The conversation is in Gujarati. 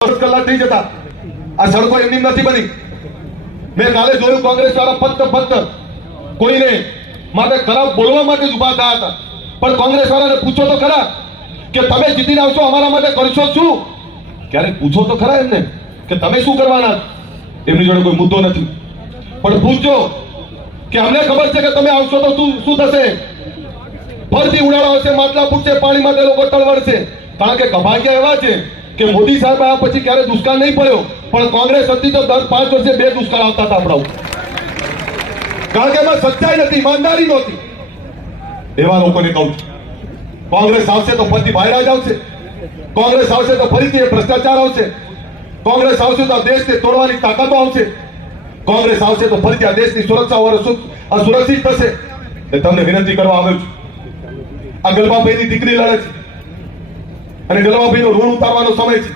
કલાક થઈ જતા આ સડકો એમની નથી બની. મેં કાલે જોયું કોંગ્રેસ વાળા ફક્ત કોઈને માટે ખરાબ બોલવા માટે જ ઉભા થયા હતા. પણ કોંગ્રેસ વાળાને પૂછો તો ખરા કે તમે જીતીને આવશો અમારા માટે કરશો શું? ક્યારેક પૂછો તો ખરા એમને કે તમે શું કરવાના. એમની જોડે કોઈ મુદ્દો નથી, પણ પૂછજો કે અમને ખબર છે કે તમે આવશો તો શું થશે. ફરતી ઉડાડો હશે, માટલા ફૂટશે, પાણી માટે લોકો તળવડશે. કારણ કે કભાગ્યા એવા છે કે મોદી સાહેબ આવ્યા પછી ક્યારે દુષ્કાળ નહીં પડ્યો, પણ કોંગ્રેસ હતી તો દર 5 વર્ષે 2 દુષ્કાળ આવતા હતા આપણા ઉપર. કારણ કે એમાં સચ્ચાઈ નથી, ઈમાનદારી નહોતી. એવા લોકોને કહું છું, કોંગ્રેસ આવશે તો ફરીથી ભાઈરાજ આવશે, કોંગ્રેસ આવશે તો ફરીથી ભ્રષ્ટાચાર આવશે, કોંગ્રેસ આવશે તો આ દેશને તોડવાની તાકાતો આવશે, કોંગ્રેસ આવશે તો ફરીથી આ દેશની સુરક્ષા અસુરક્ષિત થશે. એ તમને વિનંતી કરવા આવ્યો છું. આ ગલબાભાઈની દીકરી લડે છે અને ગલબાભાઈનો ઋણ ઉતારવાનો સમય છે.